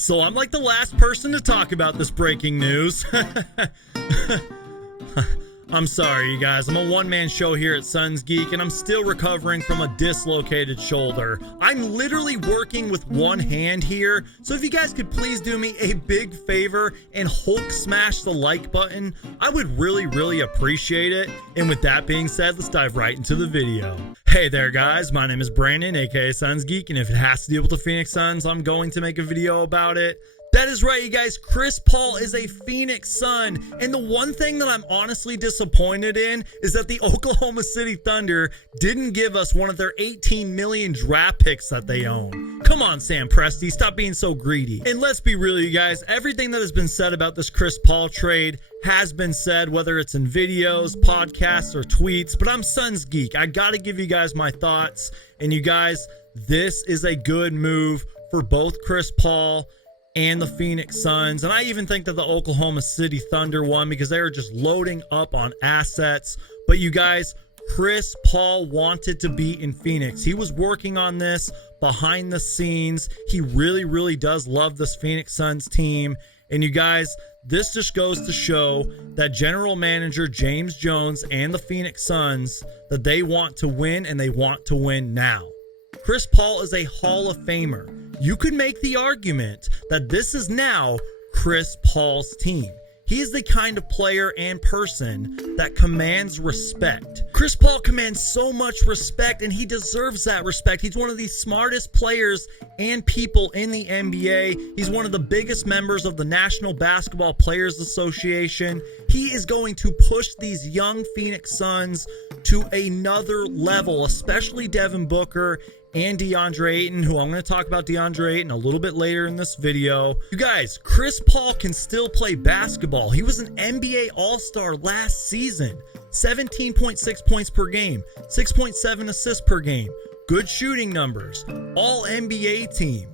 So I'm like the last person to talk about this breaking news. I'm sorry, you guys. I'm a one-man show here at Suns Geek, and I'm still recovering from a dislocated shoulder. I'm literally working with one hand here, so if you guys could please do me a big favor and Hulk smash the like button, I would really appreciate it. And with that being said, let's dive right into the video. Hey there, guys. My name is Brandon, aka Suns Geek, and if it has to deal with the Phoenix Suns, I'm going to make a video about it. That is right, you guys. Chris Paul is a Phoenix Sun, and the one thing that I'm honestly disappointed in is that the Oklahoma City Thunder didn't give us one of their 18 million draft picks that they own. Come on, Sam Presti, stop being so greedy. And let's be real, you guys, everything that has been said about this Chris Paul trade has been said, whether it's in videos, podcasts, or tweets, but I'm Suns Geek. I gotta give you guys my thoughts, and you guys, this is a good move for both Chris Paul and the Phoenix Suns. And I even think that the Oklahoma City Thunder won because they were just loading up on assets. But you guys, Chris Paul wanted to be in Phoenix. He was working on this behind the scenes. He really does love this Phoenix Suns team. And you guys, this just goes to show that general manager James Jones and the Phoenix Suns, that they want to win, and they want to win now. Chris Paul is a Hall of Famer. You could make the argument that this is now Chris Paul's team. He is the kind of player and person that commands respect. Chris Paul commands so much respect, and he deserves that respect. He's one of the smartest players and people in the NBA. He's one of the biggest members of the National Basketball Players Association. He is going to push these young Phoenix Suns to another level, especially Devin Booker and DeAndre Ayton, who I'm going to talk about DeAndre Ayton a little bit later in this video. You guys, Chris Paul can still play basketball. He was an NBA All-Star last season. 17.6 points per game, 6.7 assists per game, good shooting numbers, all NBA team.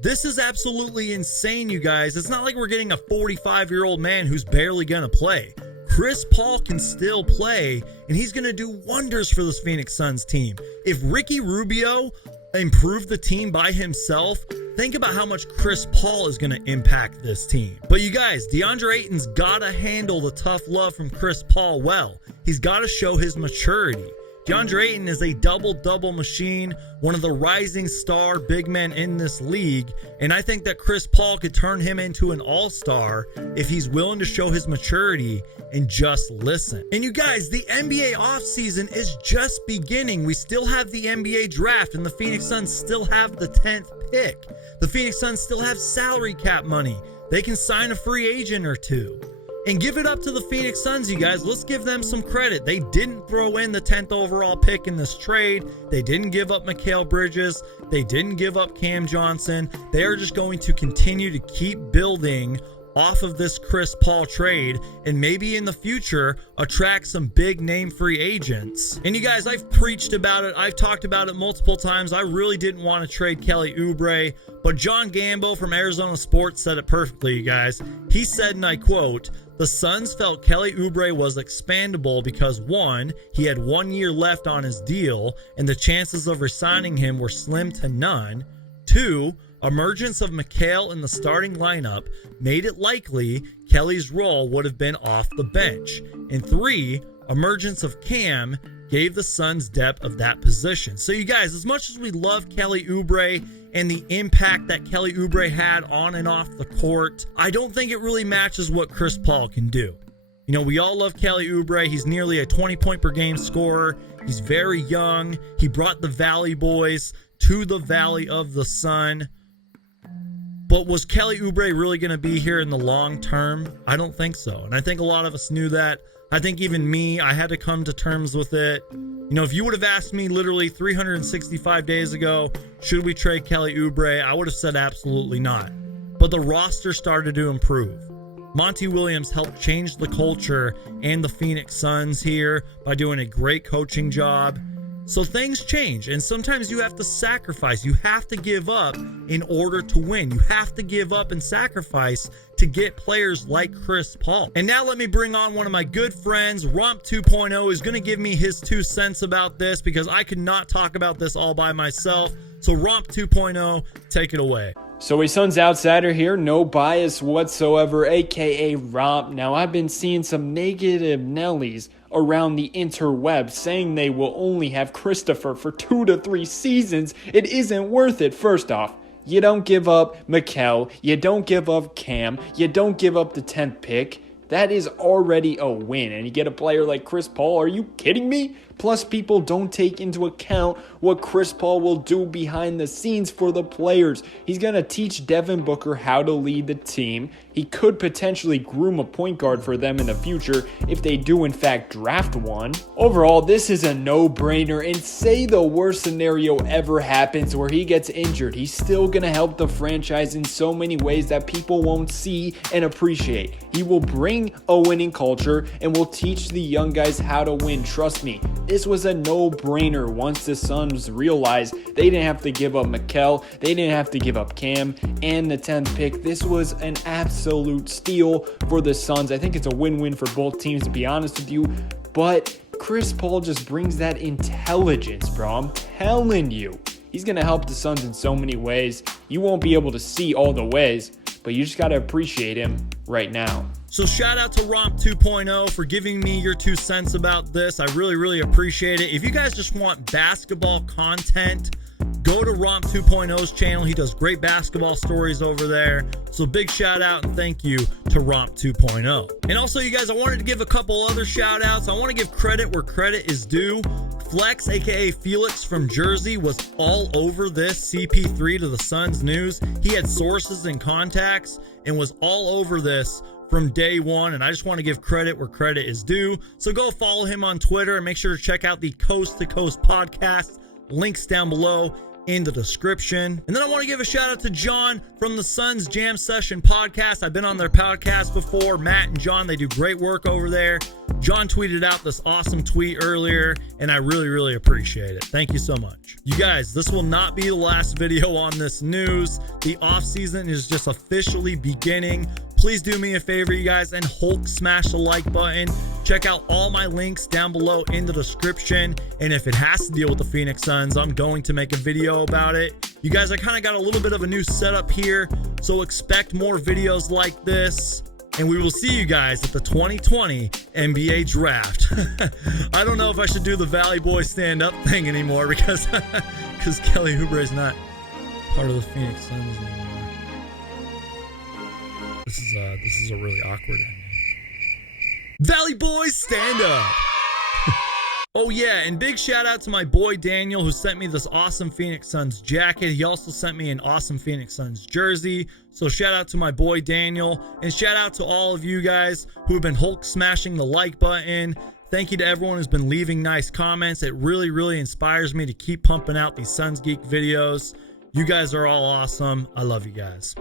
This is absolutely insane, you guys. It's not like we're getting a 45-year-old man who's barely going to play. Chris Paul can still play, and he's going to do wonders for this Phoenix Suns team. If Ricky Rubio improved the team by himself, think about how much Chris Paul is going to impact this team. But you guys, DeAndre Ayton's got to handle the tough love from Chris Paul well. He's got to show his maturity. DeAndre Ayton is a double-double machine, one of the rising star big men in this league, and I think that Chris Paul could turn him into an all-star if he's willing to show his maturity and just listen. And you guys, the NBA offseason is just beginning. We still have the NBA draft, and the Phoenix Suns still have the 10th pick. The Phoenix Suns still have salary cap money. They can sign a free agent or two. And give it up to the Phoenix Suns, you guys. Let's give them some credit. They didn't throw in the 10th overall pick in this trade. They didn't give up Mikal Bridges. They didn't give up Cam Johnson. They are just going to continue to keep building off of this Chris Paul trade, and maybe in the future attract some big name free agents. And you guys, I've preached about it. I've talked about it multiple times. I really didn't want to trade Kelly Oubre, but John Gambo from Arizona Sports said it perfectly, you guys. He said, and I quote, "The Suns felt Kelly Oubre was expandable because 1, he had 1 year left on his deal, and the chances of resigning him were slim to none. 2, emergence of Mikal in the starting lineup made it likely Kelly's role would have been off the bench. And 3, emergence of Cam gave the Suns depth of that position." So you guys, as much as we love Kelly Oubre and the impact that Kelly Oubre had on and off the court, I don't think it really matches what Chris Paul can do. You know, we all love Kelly Oubre. He's nearly a 20-point per game scorer. He's very young. He brought the Valley Boys to the Valley of the Sun. But was Kelly Oubre really going to be here in the long term? I don't think so. And I think a lot of us knew that. I think even me, I had to come to terms with it. You know, if you would have asked me literally 365 days ago, should we trade Kelly Oubre? I would have said absolutely not. But the roster started to improve. Monty Williams helped change the culture and the Phoenix Suns here by doing a great coaching job. So things change, and sometimes you have to sacrifice. You have to give up in order to win. You have to give up and sacrifice to get players like Chris Paul. And now let me bring on one of my good friends. Romp 2.0 is going to give me his 2 cents about this because I could not talk about this all by myself. So Romp 2.0, take it away. So a Suns outsider here, no bias whatsoever, aka Roop. Now I've been seeing some negative Nellies around the interweb saying they will only have Christopher for 2 to 3 seasons. It isn't worth it. First off, you don't give up Mikal, you don't give up Cam, you don't give up the 10th pick. That is already a win. And you get a player like Chris Paul, are you kidding me? Plus, people don't take into account what Chris Paul will do behind the scenes for the players. He's going to teach Devin Booker how to lead the team. He could potentially groom a point guard for them in the future if they do in fact draft one. Overall, this is a no-brainer, and say the worst scenario ever happens where he gets injured, he's still going to help the franchise in so many ways that people won't see and appreciate. He will bring a winning culture and will teach the young guys how to win. Trust me, this was a no-brainer once the Suns realized they didn't have to give up Mikal, they didn't have to give up Cam, and the 10th pick. This was an absolute steal for the Suns. I think it's a win-win for both teams, to be honest with you, but Chris Paul just brings that intelligence, bro. I'm telling you. He's going to help the Suns in so many ways. You won't be able to see all the ways, but you just got to appreciate him right now. So shout out to Romp 2.0 for giving me your 2 cents about this. I really appreciate it. If you guys just want basketball content, go to Romp 2.0's channel. He does great basketball stories over there. So big shout out and thank you to Romp 2.0. And also, you guys, I wanted to give a couple other shout outs. I want to give credit where credit is due. Flex, aka Felix from Jersey, was all over this CP3 to the Suns news. He had sources and contacts and was all over this from day one, and I just want to give credit where credit is due. So go follow him on Twitter and make sure to check out the Coast to Coast podcast. Links down below in the description. And then I want to give a shout out to John from the Suns Jam Session podcast. I've been on their podcast before. Matt and John, they do great work over there. John tweeted out this awesome tweet earlier, and I really appreciate it. Thank you so much. You guys, this will not be the last video on this news. The off season is just officially beginning. Please do me a favor, you guys, and Hulk smash the like button. Check out all my links down below in the description. And if it has to deal with the Phoenix Suns, I'm going to make a video about it. You guys, I kind of got a little bit of a new setup here, so expect more videos like this. And we will see you guys at the 2020 NBA Draft. I don't know if I should do the Valley Boy stand-up thing anymore because Kelly Oubre is not part of the Phoenix Suns anymore. This is a really awkward ending. Valley Boys, stand up! Oh yeah, and big shout out to my boy Daniel, who sent me this awesome Phoenix Suns jacket. He also sent me an awesome Phoenix Suns jersey. So shout out to my boy Daniel, and shout out to all of you guys who have been Hulk smashing the like button. Thank you to everyone who's been leaving nice comments. It really inspires me to keep pumping out these Suns Geek videos. You guys are all awesome. I love you guys.